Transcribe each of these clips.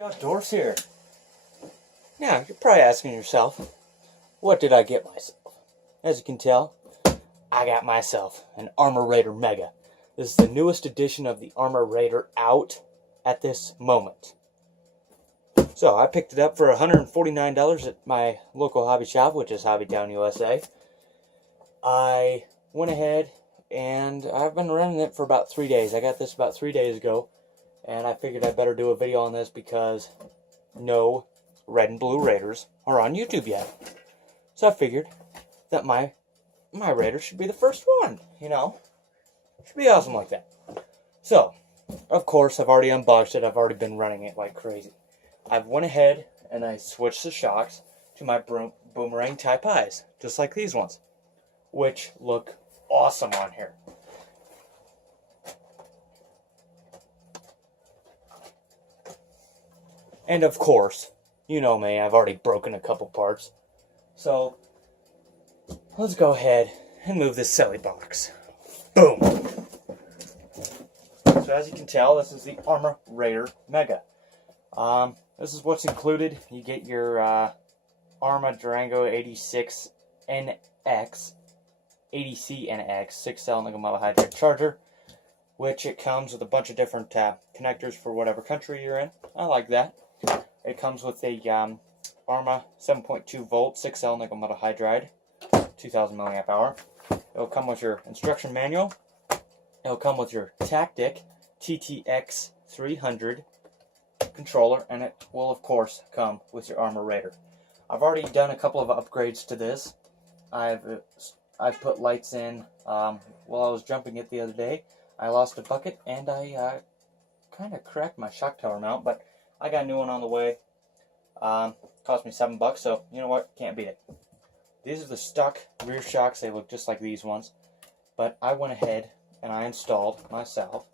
Outdoors here. Now, you're probably asking yourself, what did I get myself? As you can tell, I got myself an Arrma Raider Mega. This is the newest edition of the Arrma Raider out at this moment. So, I picked it up for $149 at my local hobby shop, which is Hobbytown, USA. I went ahead and I've been running it for about 3 days. I got this about 3 days ago. And I figured I'd better do a video on this because no red and blue Raiders are on YouTube yet. So I figured that my Raider should be the first one, you know. Should be awesome like that. So, of course, I've already unboxed it. I've already been running it like crazy. I've went ahead and I switched the shocks to my boomerang type eyes, just like these ones, which look awesome on here. And of course, you know me, I've already broken a couple parts. So, let's go ahead and move this silly box. Boom! So as you can tell, this is the Arrma Raider Mega. This is what's included. You get your Arrma Durango 86 NX, 80C NX, 6-cell nickel metal hydride charger, which it comes with a bunch of different connectors for whatever country you're in. I like that. It comes with a Arrma 7.2 volt 6L nickel metal hydride, 2000 milliamp hour. It'll come with your instruction manual. It'll come with your Tactic TTX 300 controller, and it will of course come with your Arrma Raider. I've already done a couple of upgrades to this. I've put lights in while I was jumping it the other day. I lost a bucket and I kind of cracked my shock tower mount, but I got a new one on the way. Cost me $7, so you know what? Can't beat it. These are the stock rear shocks. They look just like these ones. But I went ahead and I installed myself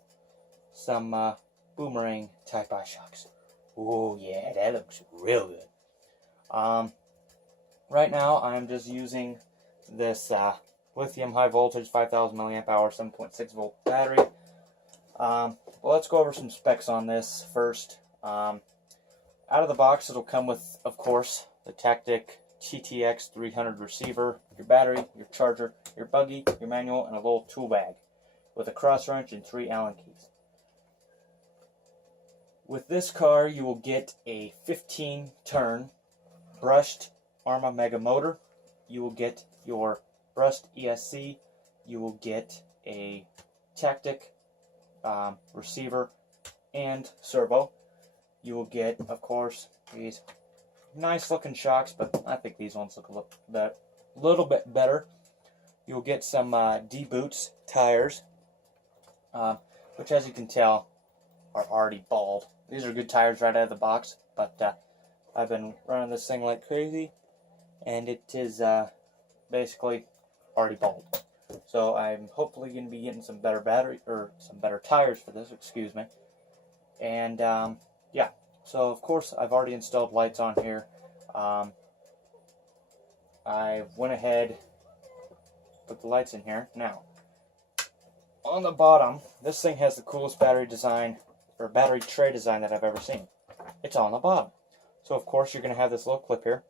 some boomerang type eye shocks. Oh yeah, that looks real good. Right now I'm just using this lithium high voltage 5000 milliamp hour 7.6 volt battery. Well, let's go over some specs on this first. Out of the box, it'll come with, of course, the Tactic TTX 300 receiver, your battery, your charger, your buggy, your manual, and a little tool bag with a cross wrench and 3 Allen keys. With this car, you will get a 15-turn brushed Arrma Mega motor. You will get your brushed ESC. You will get a Tactic receiver and servo. You will get, of course, these nice looking shocks, but I think these ones look a little bit better. You'll get some D-Boots tires, which as you can tell are already bald. These are good tires right out of the box, but I've been running this thing like crazy, and it is basically already bald. So I'm hopefully going to be getting some better some better tires for this, excuse me. And yeah, so of course I've already installed lights on here. I went ahead, put the lights in here. Now, on the bottom, this thing has the coolest battery design, or battery tray design that I've ever seen. It's on the bottom. So of course you're going to have this little clip here.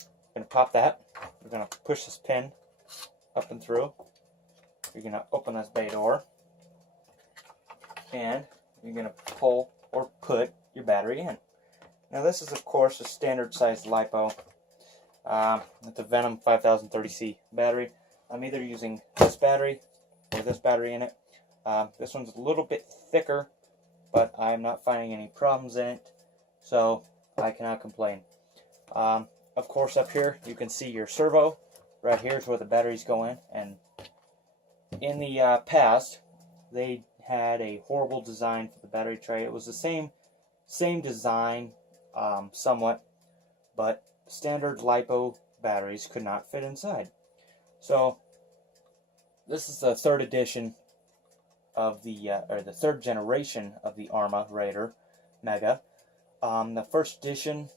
You're going to pop that. You're going to push this pin up and through. You're going to open this bay door. And you're going to pull or put your battery in. Now this is of course a standard sized LiPo with the Venom 5030C battery. I'm either using this battery or this battery in it. This one's a little bit thicker, but I'm not finding any problems in it, so I cannot complain. Of course up here you can see your servo. Right here is where the batteries go in, and in the past they had a horrible design for the battery tray. It was the same design somewhat, but standard LiPo batteries could not fit inside. So this is the third edition of the third generation of the Arrma Raider Mega. The first edition,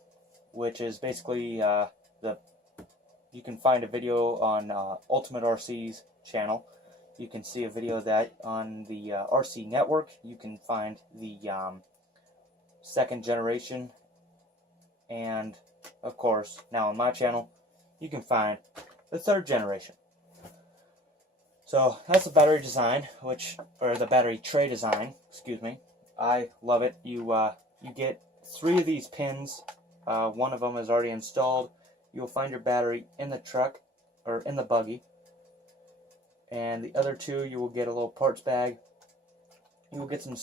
which is basically you can find a video on Ultimate RC's channel. You can see a video of that on the RC Network. You can find the second generation And, of course, now on my channel, you can find the 3rd generation. So, that's the battery design, or the battery tray design, excuse me. I love it. You get 3 of these pins. One of them is already installed. You'll find your battery in the truck, or in the buggy. And the other 2, you will get a little parts bag. You will get some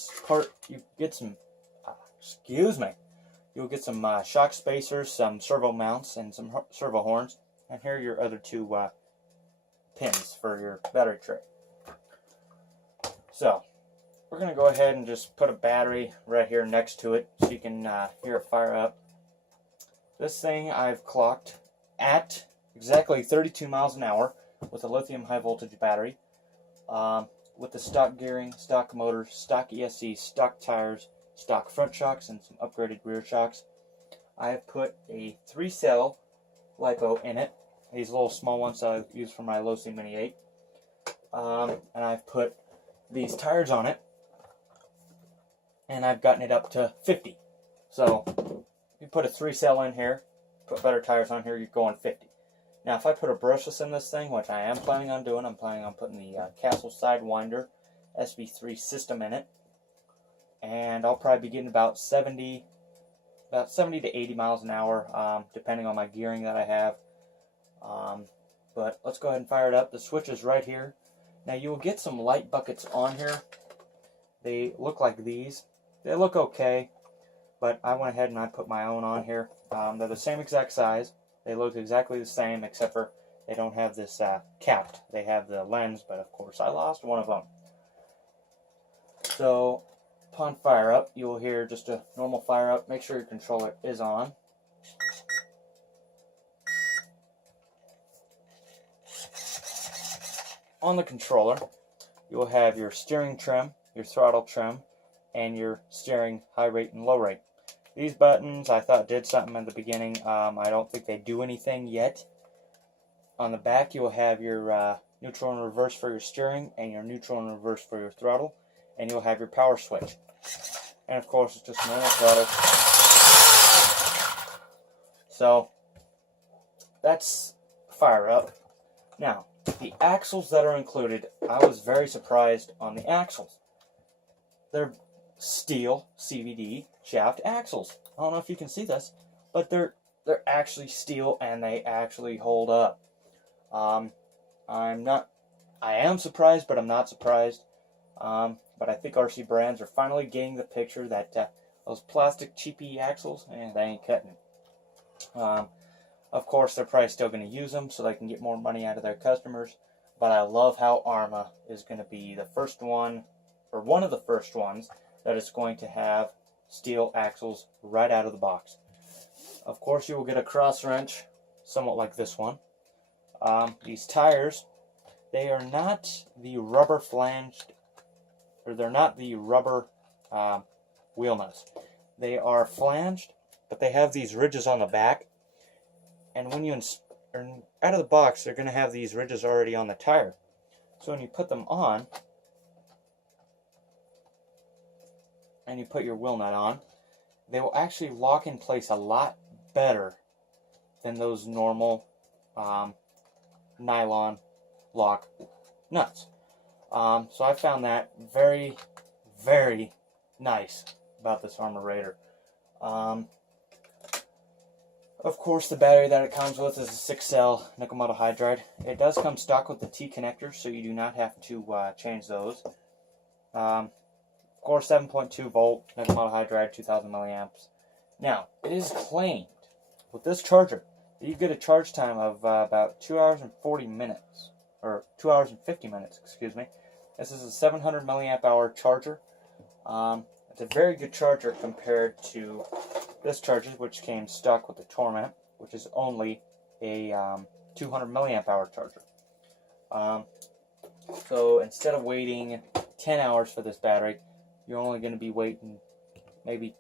You'll get some shock spacers, some servo mounts, and some servo horns. And here are your other 2 pins for your battery tray. So, we're going to go ahead and just put a battery right here next to it so you can hear it fire up. This thing I've clocked at exactly 32 miles an hour with a lithium high voltage battery, with the stock gearing, stock motor, stock ESC, stock tires, stock front shocks, and some upgraded rear shocks. I have put a 3-cell LiPo in it. These little small ones that I use for my Losi Mini 8. And I've put these tires on it, and I've gotten it up to 50. So, if you put a 3-cell in here, put better tires on here, you're going 50. Now, if I put a brushless in this thing, which I am planning on doing, I'm planning on putting the Castle Sidewinder SV3 system in it. And I'll probably be getting about 70 to 80 miles an hour, depending on my gearing that I have. But let's go ahead and fire it up. The switch is right here. Now, you will get some light buckets on here. They look like these. They look okay, but I went ahead and I put my own on here. They're the same exact size. They look exactly the same, except for they don't have this capped. They have the lens, but of course I lost one of them. So, upon fire up, you will hear just a normal fire up. Make sure your controller is on. On the controller, you will have your steering trim, your throttle trim, and your steering high rate and low rate. These buttons I thought did something in the beginning. I don't think they do anything yet. On the back, you will have your neutral and reverse for your steering, and your neutral and reverse for your throttle, and you'll have your power switch. And of course, it's just normal throttle. So, that's fire up. Now, the axles that are included, I was very surprised on the axles. They're steel CVD shaft axles. I don't know if you can see this, but they're actually steel and they actually hold up. I am surprised, but I'm not surprised. But I think RC brands are finally getting the picture that those plastic cheapy axles, they ain't cutting it. Of course, they're probably still going to use them so they can get more money out of their customers. But I love how Arrma is going to be the first one, or one of the first ones, that is going to have steel axles right out of the box. Of course, you will get a cross wrench, somewhat like this one. These tires, they are not the rubber flanged, or they're not the rubber wheel nuts. They are flanged, but they have these ridges on the back. And when you out of the box, they're going to have these ridges already on the tire. So when you put them on, and you put your wheel nut on, they will actually lock in place a lot better than those normal nylon lock nuts. So I found that very, very nice about this Arrma Raider. Of course, the battery that it comes with is a 6-cell nickel metal hydride. It does come stock with the T connectors, so you do not have to change those. Of course, 7.2 volt nickel metal hydride, 2000 milliamps. Now, it is claimed with this charger that you get a charge time of about 2 hours and 40 minutes, or 2 hours and 50 minutes, excuse me. This is a 700 milliamp hour charger. It's a very good charger compared to this charger, which came stock with the Torment, which is only a 200 milliamp hour charger. So instead of waiting 10 hours for this battery, you're only going to be waiting maybe,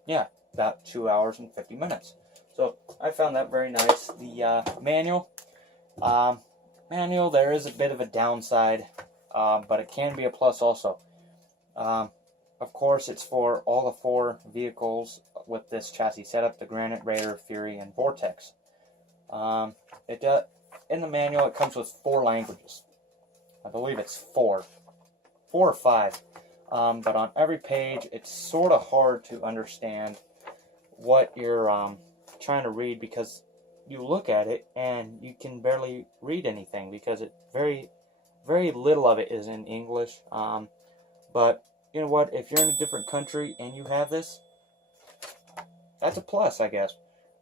about 2 hours and 50 minutes. So I found that very nice. The manual, there is a bit of a downside, but it can be a plus also. Of course, it's for all the 4 vehicles, with this chassis setup, the Granite, Raider, Fury, and Vortex. In the manual, it comes with 4 languages. I believe it's 4 or 5. But on every page, it's sort of hard to understand what you're trying to read, because you look at it and you can barely read anything because it very little of it is in English. But you know what? If you're in a different country and you have this, that's a plus, I guess.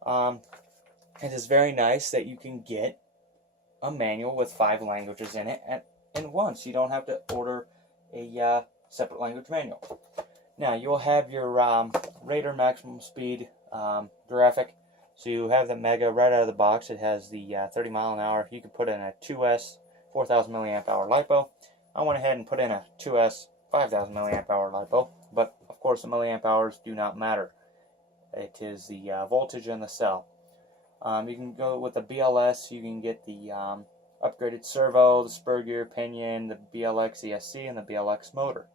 It is very nice that you can get a manual with 5 languages in it at once. You don't have to order a separate language manual. Now, you'll have your Raider maximum speed graphic. So you have the Mega right out of the box. It has the 30 mile an hour. You can put in a 2S 4,000 milliamp hour LiPo. I went ahead and put in a 2S 5,000 milliamp hour LiPo, but of course the milliamp hours do not matter. It is the voltage in the cell. You can go with the BLS. You can get the upgraded servo, the spur gear, pinion, the BLX ESC, and the BLX motor.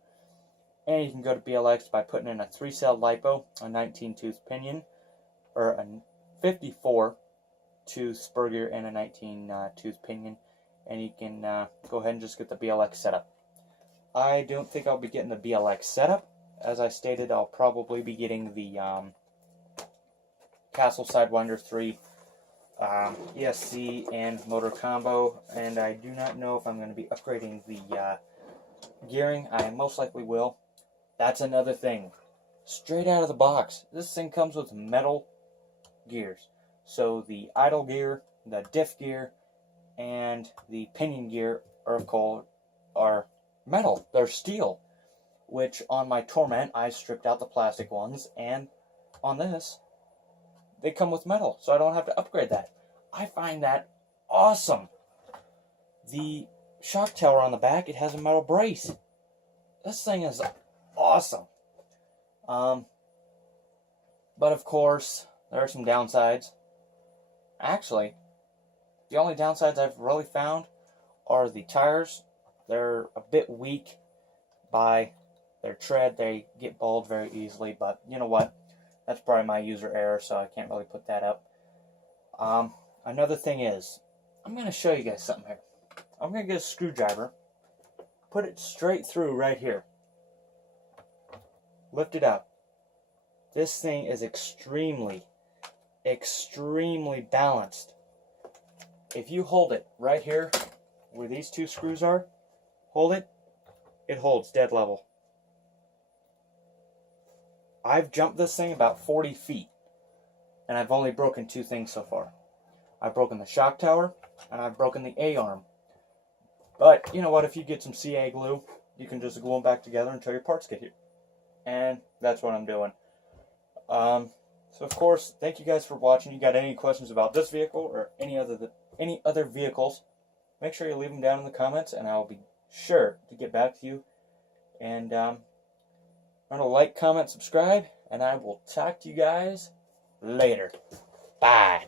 And you can go to BLX by putting in a 3-cell LiPo, a 19-tooth pinion, or a 54-tooth spur gear and a 19-tooth pinion, and you can go ahead and just get the BLX setup. I don't think I'll be getting the BLX setup. As I stated, I'll probably be getting the Castle Sidewinder 3 ESC and motor combo, and I do not know if I'm going to be upgrading the gearing. I most likely will. That's another thing. Straight out of the box, this thing comes with metal gears. So the idle gear, the diff gear, and the pinion gear are metal. They're steel, which on my Torment I stripped out the plastic ones, and on this they come with metal, so I don't have to upgrade that. I find that awesome. The shock tower on the back, it has a metal brace. This thing is awesome. But of course, there are some downsides. Actually, the only downsides I've really found are the tires. They're a bit weak by their tread. They get bald very easily, but you know what? That's probably my user error, so I can't really put that up. Another thing is, I'm going to show you guys something here. I'm going to get a screwdriver, put it straight through right here. Lift it up. This thing is extremely balanced. If you hold it right here, where these 2 screws are, hold it, it holds dead level. I've jumped this thing about 40 feet, and I've only broken 2 things so far. I've broken the shock tower, and I've broken the A-arm. But, you know what, if you get some CA glue, you can just glue them back together until your parts get here. And that's what I'm doing. So, of course, thank you guys for watching. You got any questions about this vehicle or any other vehicles, make sure you leave them down in the comments, and I'll be sure to get back to you. And remember to like, comment, subscribe, and I will talk to you guys later. Bye.